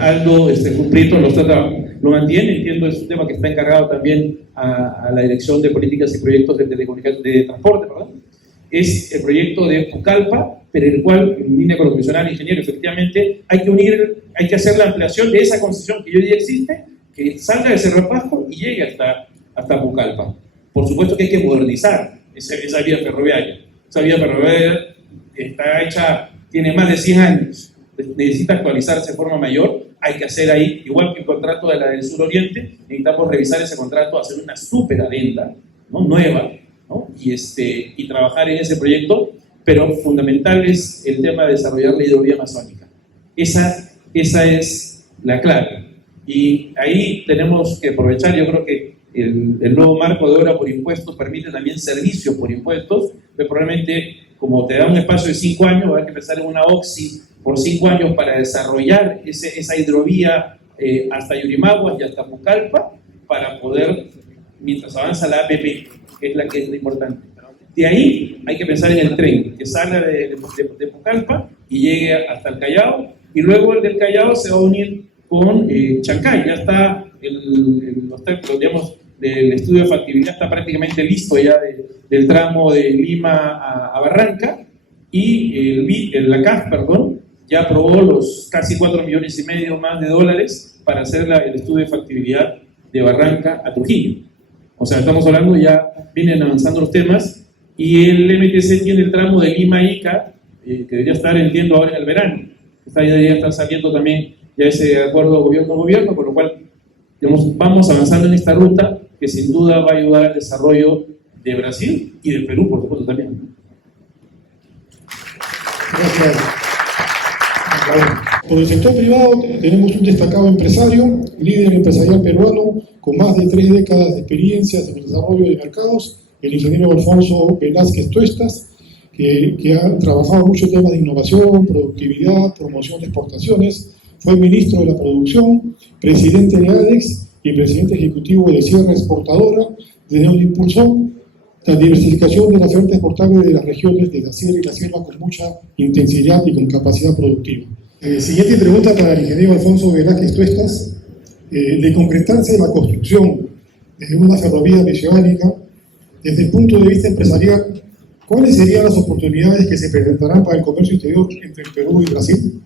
Aldo Prieto lo mantiene, entiendo, es un tema que está encargado también a la Dirección de Políticas y Proyectos de Transporte, perdón. Es el proyecto de Pucallpa, pero el cual, en línea con lo que mencionaba el ingeniero, efectivamente hay que hacer la ampliación de esa concesión que hoy día existe, que salga de Cerro Pasco y llegue hasta Pucallpa. Por supuesto que hay que modernizar esa vía ferroviaria. Esa vía ferroviaria está hecha, tiene más de 100 años, necesita actualizarse de forma mayor. Hay que hacer ahí, igual que el contrato de la del Sur Oriente, necesitamos revisar ese contrato, hacer una súper adenda, ¿no? Nueva, ¿no? Y trabajar en ese proyecto, pero fundamental es el tema de desarrollar la hidrovía amazónica. Esa es la clave. Y ahí tenemos que aprovechar, yo creo que el nuevo marco de obra por impuestos permite también servicios por impuestos, pero probablemente, como te da un espacio de 5 años, va a haber que empezar en una OXI por 5 años para desarrollar esa hidrovía hasta Yurimaguas y hasta Pucallpa, para poder, mientras avanza la APP, que es la importante. De ahí hay que pensar en el tren, que salga de Pucallpa y llegue hasta el Callao, y luego el del Callao se va a unir con Chancay. Ya está digamos, del estudio de factibilidad está prácticamente listo ya del tramo de Lima a Barranca, y la CAF, ya aprobó los casi $4,5 millones más de dólares para hacer el estudio de factibilidad de Barranca a Trujillo. O sea, estamos hablando, ya vienen avanzando los temas, y el MTC tiene el tramo de Lima a Ica, que debería estar, entiendo, ahora en el verano. Ya está saliendo también ya ese acuerdo gobierno-gobierno, por lo cual, digamos, vamos avanzando en esta ruta que sin duda va a ayudar al desarrollo de Brasil y del Perú, por supuesto, también. Gracias. Por el sector privado tenemos un destacado empresario, líder empresarial peruano, con más de 3 décadas de experiencia en el desarrollo de mercados, el ingeniero Alfonso Velázquez Tuestas, que ha trabajado mucho en temas de innovación, productividad, promoción de exportaciones. Fue ministro de la Producción, presidente de ADEX y presidente ejecutivo de Sierra Exportadora, desde donde impulsó la diversificación de la oferta exportable de las regiones de la Sierra y la Sierra con mucha intensidad y con capacidad productiva. Siguiente pregunta para el ingeniero Alfonso Velázquez Tuestas. De concretarse la construcción de una ferrovía bioceánica, desde el punto de vista empresarial, ¿cuáles serían las oportunidades que se presentarán para el comercio exterior entre el Perú y Brasil?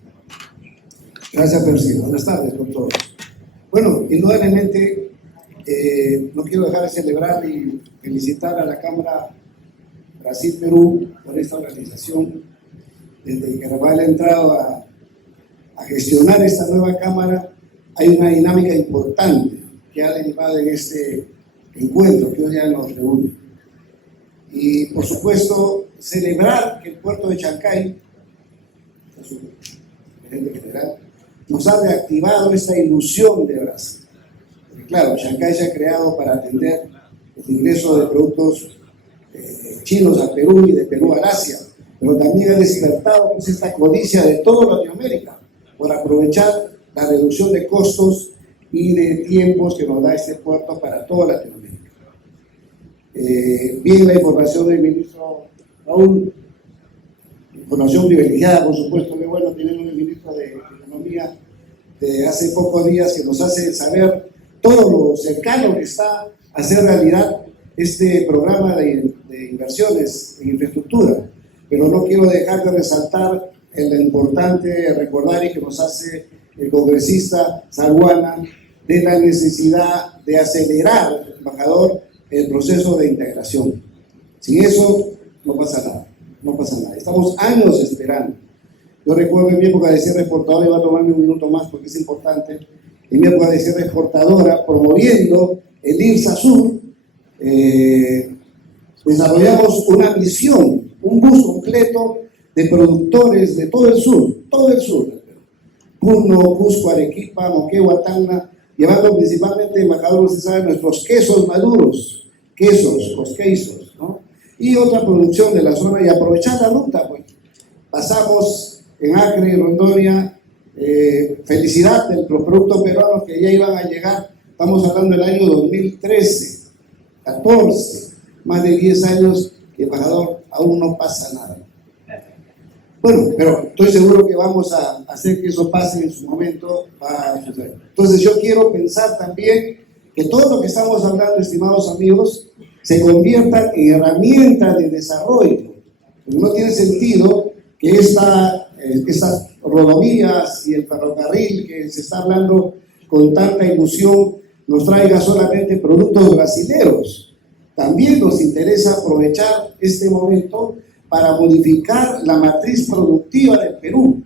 Gracias, Percy. Buenas tardes con todos. Bueno, indudablemente no quiero dejar de celebrar y felicitar a la Cámara Brasil-Perú por esta organización. Desde que Rafael ha entrado a gestionar esta nueva Cámara, hay una dinámica importante que ha derivado en este encuentro que hoy ya nos reúne. Y por supuesto, celebrar que el puerto de Chancay, su gerente general, nos ha reactivado esta ilusión de Brasil. Porque claro, Chancay se ha creado para atender el ingreso de productos chinos a Perú y de Perú a Asia, pero también ha despertado pues, esta codicia de toda Latinoamérica por aprovechar la reducción de costos y de tiempos que nos da este puerto para toda Latinoamérica. Bien la información del ministro Raúl, información privilegiada, por supuesto, que bueno tener un ministro de Economía de hace pocos días que nos hace saber todo lo cercano que está a hacer realidad este programa de inversiones en infraestructura. Pero no quiero dejar de resaltar lo importante recordar y que nos hace el congresista Salguana de la necesidad de acelerar, embajador, el proceso de integración. Sin eso no pasa nada, no pasa nada. Estamos años esperando. Yo recuerdo en mi época de Sierra Exportadora, iba a tomarme un minuto más porque es importante, en mi época de Sierra Exportadora, promoviendo el IRSA Sur, desarrollamos una misión, un bus completo de productores de todo el sur, Puno, Cusco, Arequipa, Moquegua, Tacna, llevando principalmente, embajador, usted sabe, nuestros quesos maduros, los quesos, ¿no? Y otra producción de la zona, y aprovechar la ruta, pues. Pasamos en Acre y Rondônia, felicidad de los productos peruanos que ya iban a llegar, estamos hablando del año 2013, 14, más de 10 años, que embajador, aún no pasa nada. Bueno, pero estoy seguro que vamos a hacer que eso pase en su momento. Va a suceder. Entonces yo quiero pensar también que todo lo que estamos hablando, estimados amigos, se convierta en herramientas de desarrollo. No tiene sentido que estas rodovías y el ferrocarril que se está hablando con tanta ilusión nos traiga solamente productos brasileños. También nos interesa aprovechar este momento para modificar la matriz productiva del Perú,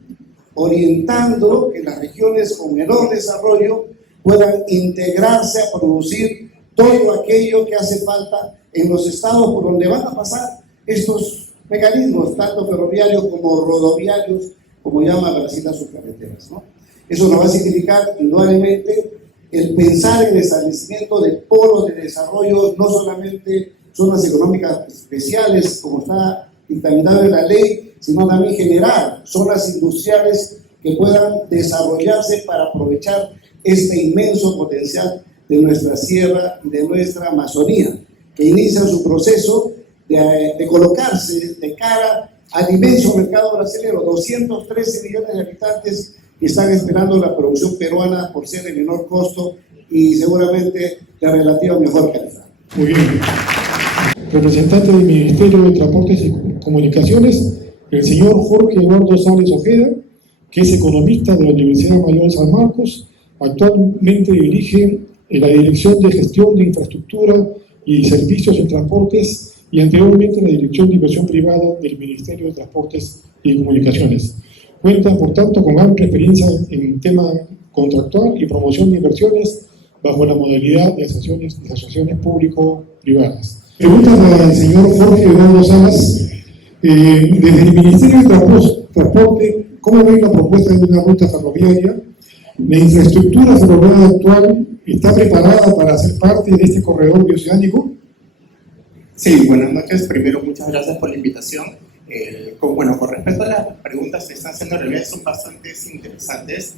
orientando que las regiones con menor desarrollo puedan integrarse a producir todo aquello que hace falta en los estados por donde van a pasar estos mecanismos, tanto ferroviarios como rodoviarios, como llama Brasil a sus carreteras, ¿no? Eso nos va a significar indudablemente el pensar en el establecimiento de polos de desarrollo, no solamente zonas económicas especiales, como está dictaminado en la ley, sino también generar zonas industriales que puedan desarrollarse para aprovechar este inmenso potencial de nuestra sierra y de nuestra Amazonía, que inicia su proceso de colocarse de cara al inmenso mercado brasileño, 213 millones de habitantes que están esperando la producción peruana por ser de menor costo y seguramente de relativa mejor calidad. Muy bien. Representante del Ministerio de Transportes y Comunicaciones, el señor Jorge Eduardo Sales Ojeda, que es economista de la Universidad Mayor de San Marcos, actualmente dirige la Dirección de Gestión de Infraestructura y Servicios en Transportes y anteriormente la Dirección de Inversión Privada del Ministerio de Transportes y Comunicaciones. Cuenta, por tanto, con amplia experiencia en tema contractual y promoción de inversiones bajo la modalidad de asociaciones público-privadas. Pregunta para el señor Jorge Eduardo Salas. Desde el Ministerio de Transporte, ¿cómo ven la propuesta de una ruta ferroviaria? ¿La infraestructura ferroviaria actual está preparada para ser parte de este corredor bioceánico? Sí, buenas noches. Primero, muchas gracias por la invitación. Con respecto a las preguntas que están haciendo, en realidad son bastante interesantes.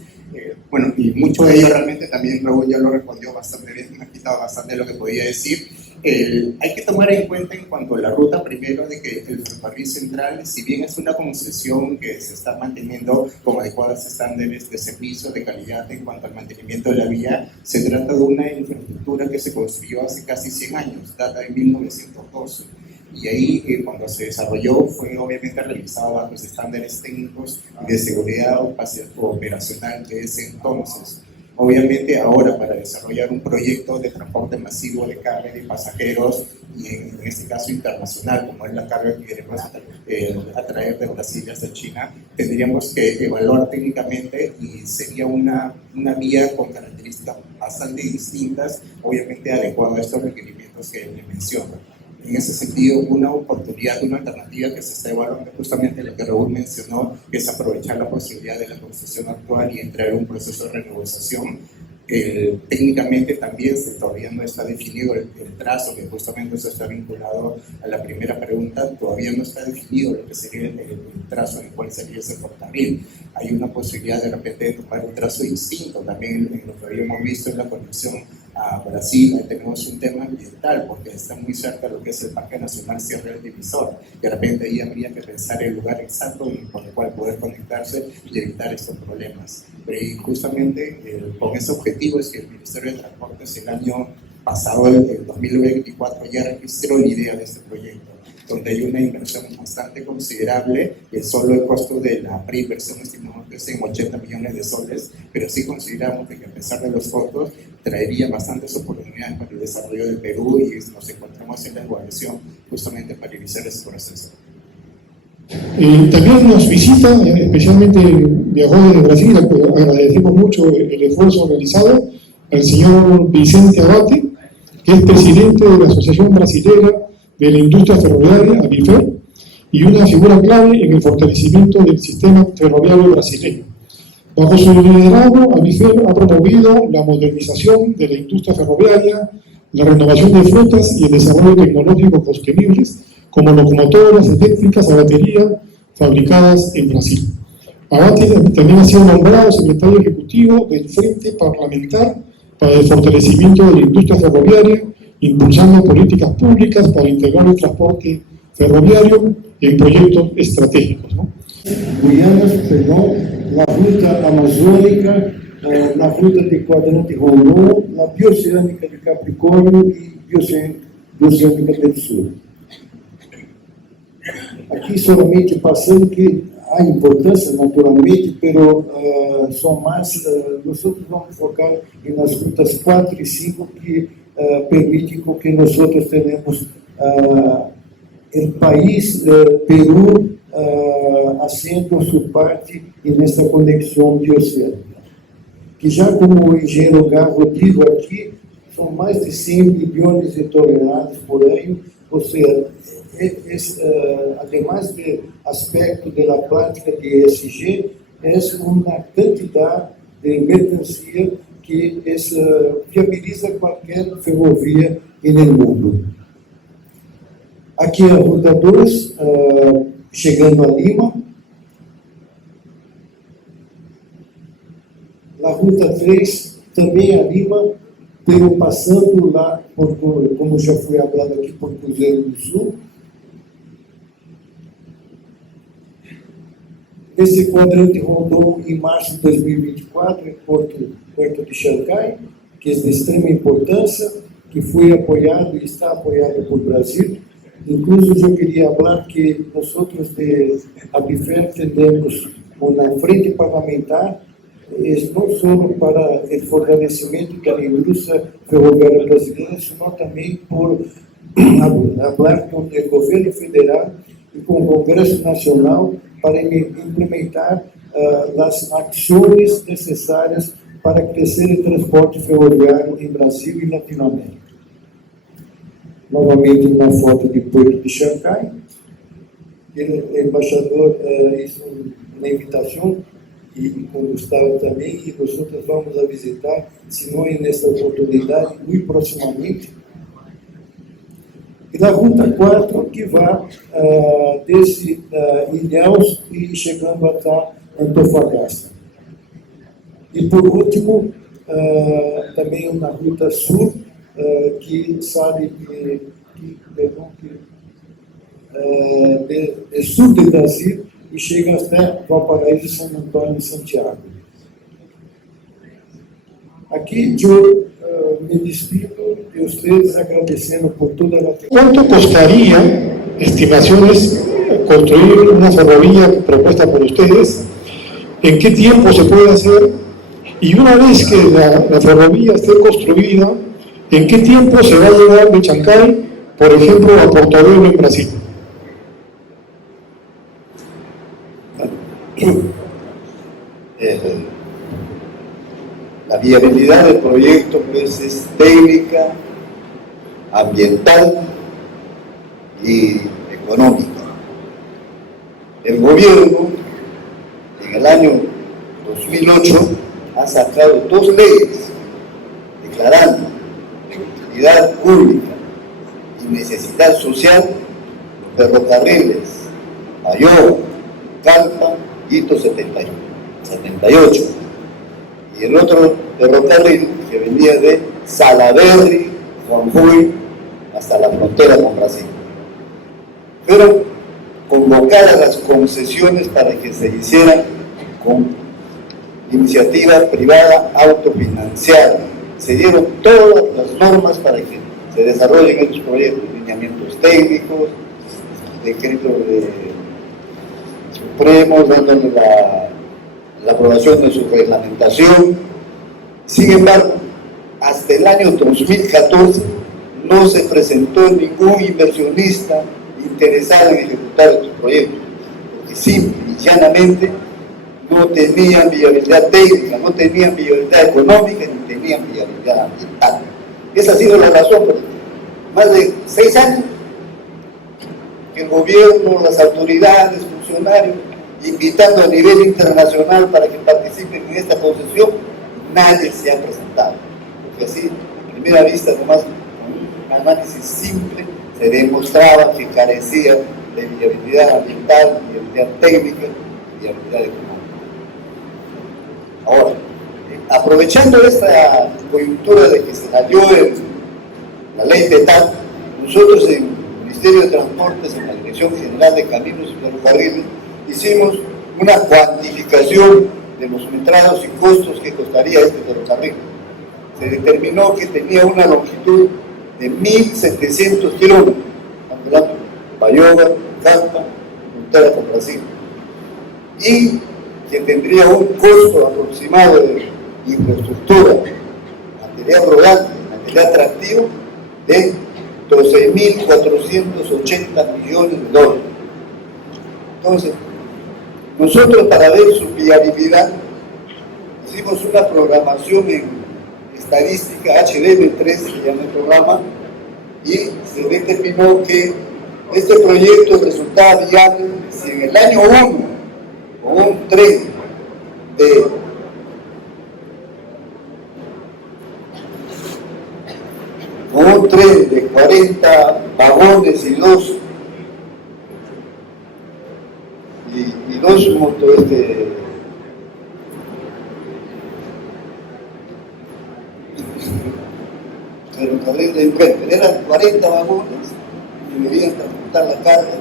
Y mucho de ello realmente también Raúl ya lo respondió bastante bien, me ha quitado bastante de lo que podía decir. Hay que tomar en cuenta en cuanto a la ruta, primero, de que el ferrocarril central, si bien es una concesión que se está manteniendo con adecuados estándares de servicio, de calidad en cuanto al mantenimiento de la vía, se trata de una infraestructura que se construyó hace casi 100 años, data de 1912. Y ahí, cuando se desarrolló, fue obviamente realizado bajo los estándares técnicos de seguridad operacional de ese entonces. Obviamente ahora, para desarrollar un proyecto de transporte masivo de carga y de pasajeros, y en este caso internacional, como es la carga que queremos atraer de Brasil hasta China, tendríamos que evaluar técnicamente y sería una vía con características bastante distintas, obviamente adecuado a estos requerimientos que le menciono. En ese sentido, una oportunidad, una alternativa que se está evaluando, justamente lo que Raúl mencionó, es aprovechar la posibilidad de la concesión actual y entrar en un proceso de renegociación. Técnicamente también todavía no está definido el trazo, que justamente eso está vinculado a la primera pregunta. Todavía no está definido lo que sería el trazo en cuál sería ese ferrocarril. Hay una posibilidad de repente de tomar un trazo distinto también en lo que habíamos visto en la conexión a Brasil. Tenemos un tema ambiental porque está muy cerca de lo que es el Parque Nacional Sierra del Divisor. De repente ahí habría que pensar el lugar exacto con el cual poder conectarse y evitar estos problemas. Y justamente con ese objetivo es que el Ministerio de Transportes el año pasado, el 2024, ya registró la idea de este proyecto, donde hay una inversión bastante considerable, que solo el costo de la preinversión estimamos que es en 80 millones de soles, pero sí consideramos que a pesar de los costos, traería bastantes oportunidades para el desarrollo del Perú y nos encontramos en la evaluación justamente para iniciar ese proceso. También nos visita, especialmente viajó desde Brasil, agradecemos mucho el esfuerzo realizado, al señor Vicente Abate, que es presidente de la Asociación Brasilera de la Industria Ferroviaria, ABIFER, y una figura clave en el fortalecimiento del sistema ferroviario brasileño. Bajo su liderazgo, ABIFER ha promovido la modernización de la industria ferroviaria, la renovación de flotas y el desarrollo tecnológico sostenibles, como locomotoras eléctricas a batería fabricadas en Brasil. Abate también ha sido nombrado secretario ejecutivo del Frente Parlamentar para el fortalecimiento de la industria ferroviaria, impulsando políticas públicas para integrar el transporte ferroviario en proyectos estratégicos, ¿no? Guianas, perdão, na ruta amazônica, na ruta de quadrante Rondon, na bioceânica de Capricórnio e bioceânica do Sul. Aqui somente passando que há importância naturalmente, mas são mais, nós vamos focar nas rutas 4 e 5 que permitem que nós tenhamos o país Peru haciendo su parte en esta conexión bioceánica. Que ya como o engenheiro Garro dijo aquí, son más de 100 millones de toneladas por año, o sea, además del aspecto de la práctica de ESG, es una cantidad de mercancía que viabiliza cualquier ferrovia en el mundo. Aqui a Ruta 2, chegando a Lima. A Ruta 3, também a Lima, pero passando lá, como já foi falado aqui, por Cruzeiro do Sul. Esse quadrante Rondon em março de 2024 em Porto de Xangai, que é de extrema importância, que foi apoiado e está apoiado por Brasil. Incluso eu queria falar que nós de ABIFER temos uma frente parlamentar, não só para o fortalecimento da indústria ferroviária brasileira, mas também por falar com o governo federal e com o Congresso Nacional para implementar as ações necessárias para crescer o transporte ferroviário em Brasil e Latinoamérica. Novamente uma foto de Porto de Xangai. O embaixador fez uma invitação, e com o Gustavo também, e nós vamos a visitar, se não nesta oportunidade, muito proximamente. E na Ruta 4, que vai desde Ilhéus e chegando até Antofagasta. E por último, também na Ruta Sul, que sabe de sul do Brasil e chega até Valparaíso, São Antônio e Santiago. Aqui eu me despido de vocês agradecendo por toda a... ¿Cuánto costaría, estimaciones, construir una ferrovía propuesta por ustedes? ¿En qué tiempo se puede hacer? Y una vez que la ferrovía esté construida, ¿en qué tiempo se va a llegar de Chancay, por ejemplo, a Porto Alegre en Brasil? La viabilidad del proyecto pues, es técnica, ambiental y económica. El gobierno en el año 2008 ha sacado 2 leyes declarando de utilidad pública y necesidad social los ferrocarriles Mayor, Calpa, Hito 78. Y el otro ferrocarril que venía de Salaberry, Jujuy, hasta la frontera con Brasil. Fueron convocadas las concesiones para que se hicieran con iniciativa privada autofinanciada. Se dieron todas las normas para que se desarrollen estos proyectos, lineamientos técnicos, decretos supremos, dándole la aprobación de su reglamentación. Sin embargo, hasta el año 2014 no se presentó ningún inversionista interesado en ejecutar estos proyectos, porque simple y llanamente no tenían viabilidad técnica, no tenían viabilidad económica, ni tenían viabilidad ambiental. Esa ha sido la razón, porque más de 6 años que el gobierno, las autoridades, funcionarios, invitando a nivel internacional para que participen en esta concesión, nadie se ha presentado. Porque así, a primera vista, nomás con un análisis simple, se demostraba que carecía de viabilidad ambiental, viabilidad técnica y viabilidad económica. Ahora, aprovechando esta coyuntura de que se salió la ley PETAC, nosotros en el Ministerio de Transportes, en la Dirección General de Caminos y Ferrocarriles, hicimos una cuantificación de los metrados y costos que costaría este ferrocarril. Se determinó que tenía una longitud de 1.700 kilómetros, hablando de Bayova, Pucallpa, frontera con Brasil, y que tendría un costo aproximado de infraestructura, material rodante, material atractivo, de 12.480 millones de dólares. Entonces, nosotros, para ver su viabilidad, hicimos una programación en estadística HDM3, se llama el programa, y se determinó que este proyecto resultaba viable si en el año 1, con un tren de 40 vagones y dos ferrocarril de enfrente, eran 40 vagones y debían transportar la carga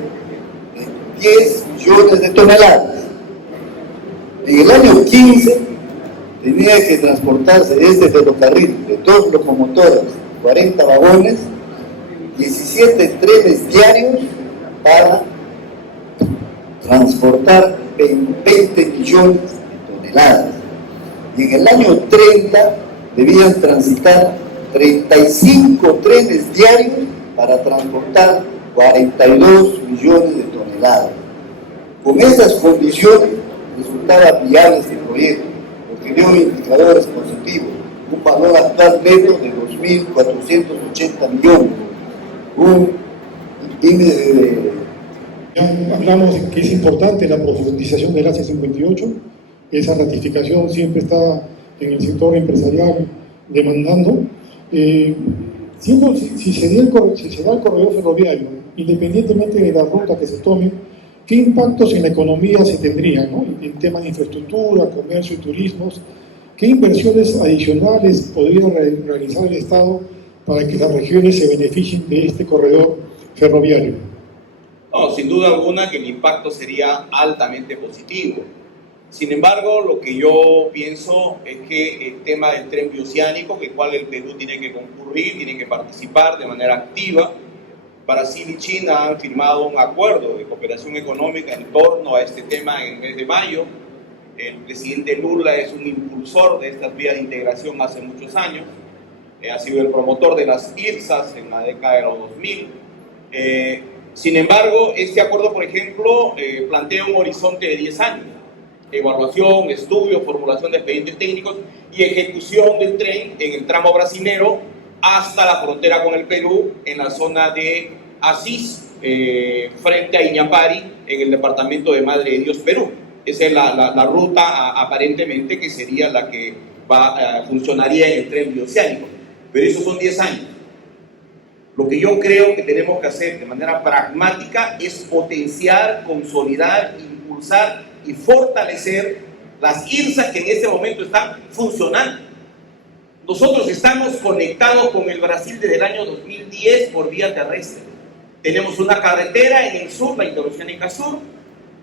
de 10 millones de toneladas. En el año 15 tenía que transportarse este ferrocarril de 2 locomotoras, 40 vagones, 17 trenes diarios para transportar 20 millones de toneladas. Y en el año 30 debían transitar 35 trenes diarios para transportar 42 millones de toneladas. Con esas condiciones resultaba viable este proyecto, porque dio indicadores positivos, un valor actual neto de 2.480 millones, un índice de... Ya hablamos de que es importante la profundización del AC58, esa ratificación siempre está en el sector empresarial demandando. Si se da el corredor ferroviario, independientemente de la ruta que se tome, ¿qué impactos en la economía se tendrían, ¿no? En temas de infraestructura, comercio y turismos? ¿Qué inversiones adicionales podría realizar el Estado para que las regiones se beneficien de este corredor ferroviario? No, sin duda alguna que el impacto sería altamente positivo. Sin embargo, lo que yo pienso es que el tema del tren bioceánico, que el cual el Perú tiene que concurrir, tiene que participar de manera activa. Brasil y China han firmado un acuerdo de cooperación económica en torno a este tema en el mes de mayo. El presidente Lula es un impulsor de estas vías de integración hace muchos años. Ha sido el promotor de las IRSAs en la década de los 2000. Sin embargo, este acuerdo, por ejemplo, plantea un horizonte de 10 años. Evaluación, estudio, formulación de expedientes técnicos y ejecución del tren en el tramo brasilero hasta la frontera con el Perú, en la zona de Asís, frente a Iñapari, en el departamento de Madre de Dios, Perú. Esa es la ruta aparentemente que sería la que funcionaría en el tren bioceánico. Pero esos son 10 años. Lo que yo creo que tenemos que hacer de manera pragmática es potenciar, consolidar, impulsar y fortalecer las IRSAs que en este momento están funcionando. Nosotros estamos conectados con el Brasil desde el año 2010 por vía terrestre. Tenemos una carretera en el sur, la Interoceánica Sur,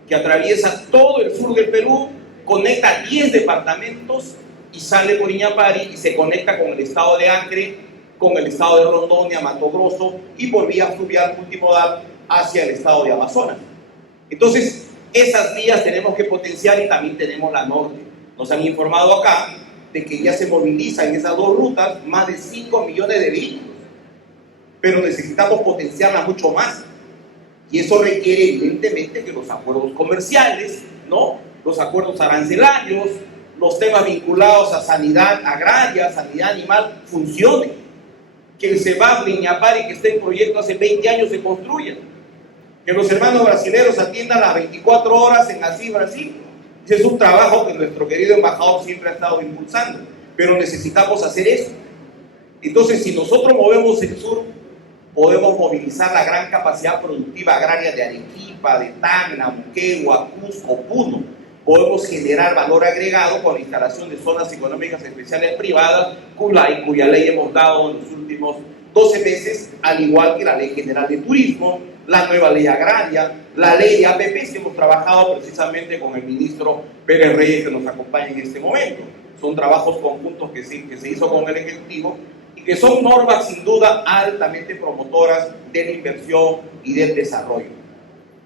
que atraviesa todo el sur del Perú, conecta 10 departamentos y sale por Iñapari y se conecta con el estado de Acre, con el estado de Rondônia, Mato Grosso y por vía fluvial multimodal hacia el estado de Amazonas. Entonces, esas vías tenemos que potenciar y también tenemos la norte. Nos han informado acá de que ya se movilizan en esas dos rutas más de 5 millones de vehículos, pero necesitamos potenciarla mucho más. Y eso requiere evidentemente que los acuerdos comerciales, ¿no?, los acuerdos arancelarios, los temas vinculados a sanidad agraria, sanidad animal, funcionen. Que el CEBAP de Iñapari, que está en proyecto hace 20 años, se construya. Que los hermanos brasileños atiendan las 24 horas en Asís, Brasil. Ese es un trabajo que nuestro querido embajador siempre ha estado impulsando, pero necesitamos hacer eso. Entonces, si nosotros movemos el sur, podemos movilizar la gran capacidad productiva agraria de Arequipa, de Tacna, Moquegua, Cusco, Puno. Podemos generar valor agregado con la instalación de zonas económicas especiales privadas, cuya ley hemos dado en los últimos 12 meses, al igual que la Ley General de Turismo, la nueva ley agraria, la ley de APPs, hemos trabajado precisamente con el ministro Pérez Reyes, que nos acompaña en este momento. Son trabajos conjuntos que se hizo con el Ejecutivo y que son normas sin duda altamente promotoras de la inversión y del desarrollo.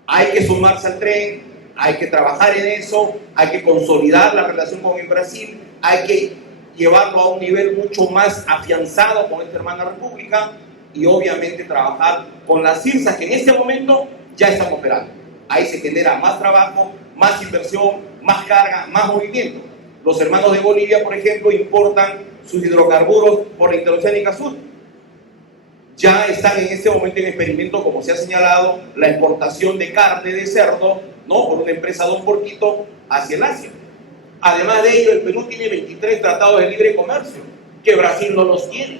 Hay que sumarse al tren, hay que trabajar en eso, hay que consolidar la relación con el Brasil, hay que llevarlo a un nivel mucho más afianzado con esta hermana república y obviamente trabajar con las CIRSAs que en este momento ya están operando. Ahí se genera más trabajo, más inversión, más carga, más movimiento. Los hermanos de Bolivia, por ejemplo, importan sus hidrocarburos por la Interoceánica Sur. Ya están en este momento en experimento, como se ha señalado, la exportación de carne de cerdo, ¿no?, por una empresa Don Porquito hacia el Asia. Además de ello, el Perú tiene 23 tratados de libre comercio, que Brasil no los tiene.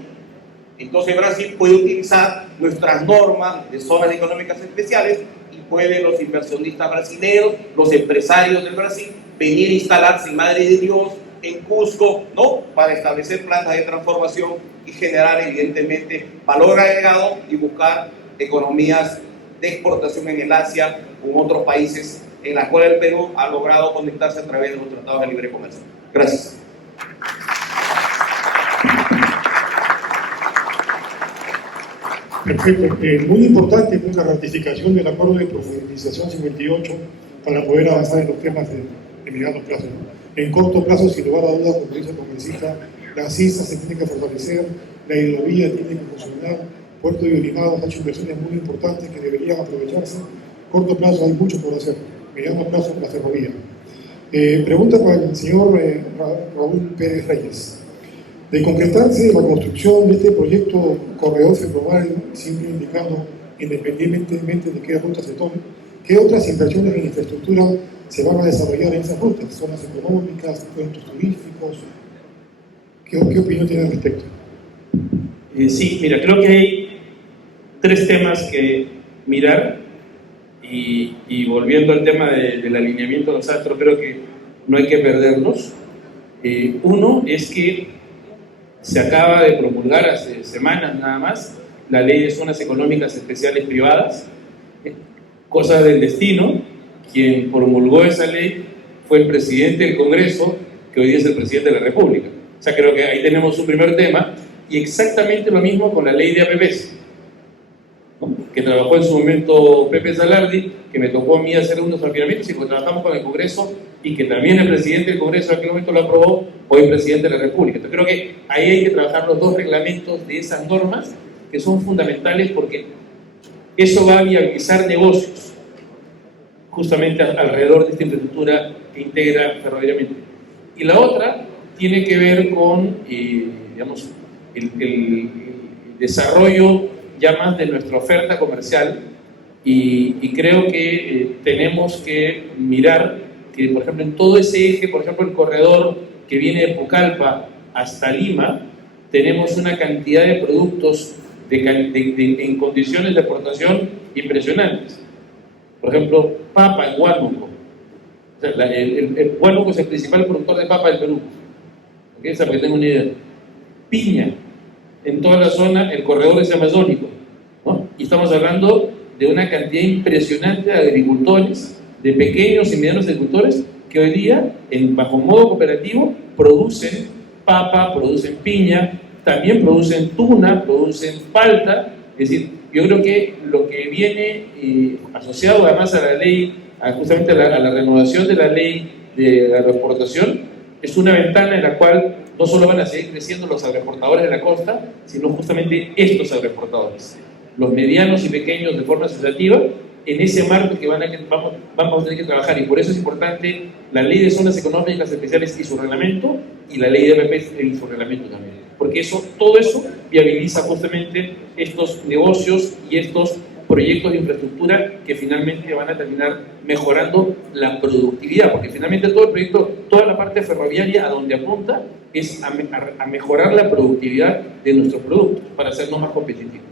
Entonces Brasil puede utilizar nuestras normas de zonas económicas especiales y pueden los inversionistas brasileños, los empresarios del Brasil, venir a instalarse en Madre de Dios, en Cusco, ¿no?, para establecer plantas de transformación y generar evidentemente valor agregado y buscar economías de exportación en el Asia con otros países en las cuales el Perú ha logrado conectarse a través de los tratados de libre comercio. Gracias. Perfecto. Muy importante la ratificación del acuerdo de profundización 58 para poder avanzar en los temas de mediano plazo. En corto plazo, sin lugar a dudas, como dice el congresista, las CIRSAs se tienen que fortalecer, la hidrovía tiene que funcionar, Puerto de Orinado ha hecho inversiones muy importantes que deberían aprovecharse. Corto plazo hay mucho por hacer, mediano plazo la ferrovía. Pregunta para el señor Raúl Pérez Reyes. De concretarse la construcción de este proyecto corredor ferroviario, siempre indicando, independientemente de qué ruta se tome, ¿qué otras inversiones en infraestructura se van a desarrollar en esas rutas? ¿Zonas económicas, puertos turísticos? ¿Qué opinión tiene al respecto? Sí, mira, creo que hay tres temas que mirar y volviendo al tema del alineamiento de los astros, creo que no hay que perderlos. Uno es que se acaba de promulgar hace semanas nada más la ley de zonas económicas especiales privadas, cosas del destino. Quien promulgó esa ley fue el presidente del Congreso, que hoy día es el presidente de la República. O sea, creo que ahí tenemos un primer tema, y exactamente lo mismo con la ley de APPs, ¿no?, que trabajó en su momento Pepe Salardi, que me tocó a mí hacer unos afinamientos y que trabajamos con el Congreso, y que también el presidente del Congreso en aquel momento lo aprobó, hoy el presidente de la República. Entonces creo que ahí hay que trabajar los dos reglamentos de esas normas, que son fundamentales porque eso va a viabilizar negocios justamente alrededor de esta infraestructura que integra ferroviariamente. Y la otra tiene que ver con, digamos, el desarrollo ya más de nuestra oferta comercial, y creo que tenemos que mirar que, por ejemplo, en todo ese eje, por ejemplo, el corredor que viene de Pucallpa hasta Lima, tenemos una cantidad de productos en condiciones de exportación impresionantes. Por ejemplo, papa en Huánuco. O sea, el Huánuco es el principal productor de papa del Perú. ¿Okay? Para que tengan una idea. Piña. En toda la zona, el corredor es amazónico, ¿no? Y estamos hablando de una cantidad impresionante de agricultores, de pequeños y medianos agricultores, que hoy día, bajo modo cooperativo, producen papa, producen piña, también producen tuna, producen palta. Es decir, yo creo que lo que viene asociado además a la ley, justamente a la renovación de la ley de la agroexportación, es una ventana en la cual no solo van a seguir creciendo los agroexportadores de la costa, sino justamente estos agroexportadores, los medianos y pequeños de forma asociativa, en ese marco que vamos a tener que trabajar. Y por eso es importante la ley de zonas económicas especiales y su reglamento, y la ley de APP y su reglamento también, porque todo eso viabiliza justamente estos negocios y estos proyectos de infraestructura que finalmente van a terminar mejorando la productividad, porque finalmente todo el proyecto, toda la parte ferroviaria a donde apunta es a mejorar la productividad de nuestros productos para hacernos más competitivos.